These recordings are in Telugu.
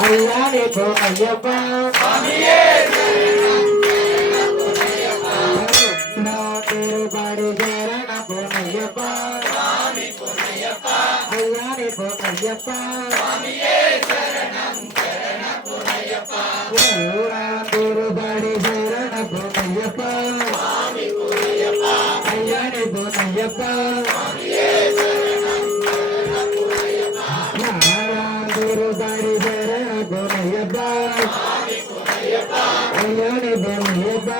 அல்லாலே போமையப்பா திருபாடி சேரண போமையப்பா அல்லாலே போமையப்பா திருபாடி சேரண போமையப்பா ஐயானே போமையப்பா ವೇದನೆ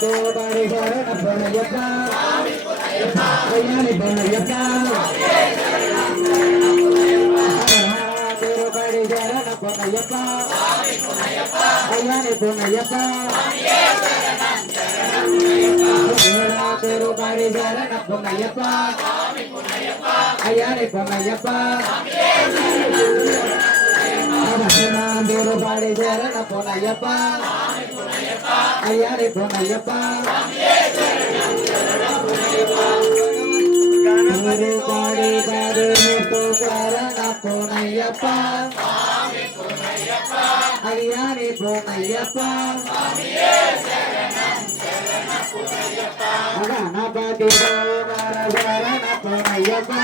పాండూరు బాడి శరణ పోనయ్యప్ప అయ్యాని పోనయ్యప్ప పాండూరు బాడి శరణ పోనయ్యప్ప అయ్యాని పోనయ్యప్ప పాండూరు బాడి శరణ పోనయ్యప్ప అయ్యాని పోనయ్యప్ప சேர நான் போன ஐயப்பா ஐயாரை போன ஐயப்பா ஒரு கோடி தருணத்து சேர நான் போன ஐயப்பா ஐயாரை போன ஐயப்பா அண்ணா பாட்டி போன ஐயப்பா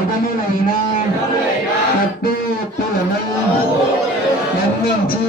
ఉదములైన కట్టు ఉప్పులను నిర్మించి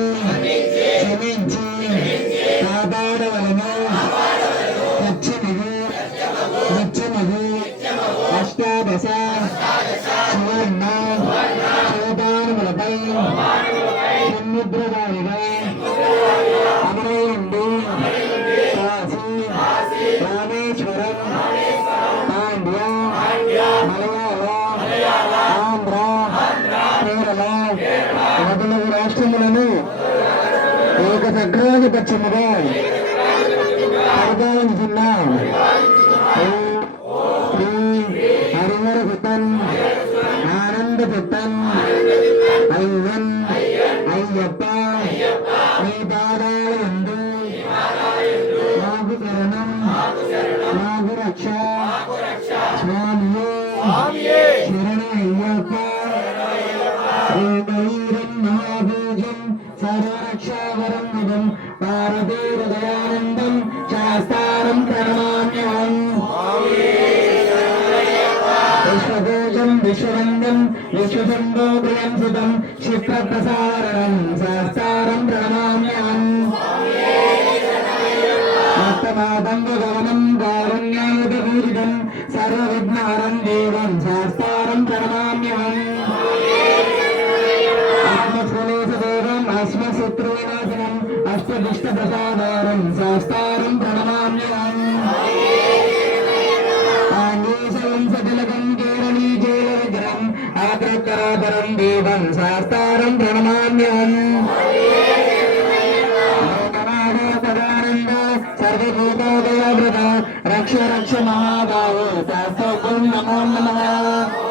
ఏకసగ్రాధిపత్యముగా పరిపాలించున్నా అరువరపుతన్ ఆనందపుతన్ అయ్యన్. అయ్యప్ప. నీ పాదాల ఎందు మాకు శరణం మాకు రక్ష స్వామియే. విశ్వవందం విశ్వసంగో ప్రియం సుతం క్షిప్రప్రసారణం శాస్తారం ప్రణమామ్యహం. భక్తమాతంగగమనం కారుణ్యాయుధపూజితం సర్వవిఘ్నహరం దేవం శాస్త్రం ప్రణమామ్యహం. ఆత్మస్వలేశదేవం అస్మశత్రువినాశనం అష్టదిష్టదశాధారం శాస్తారం ప్రణమామ్యహం. ఆగ్రకరాధరం దేవం శాస్తారం ప్రణమామ్యహం. సదానంద రక్ష రక్ష మహాభావో శాస్త్రం నమో నమ.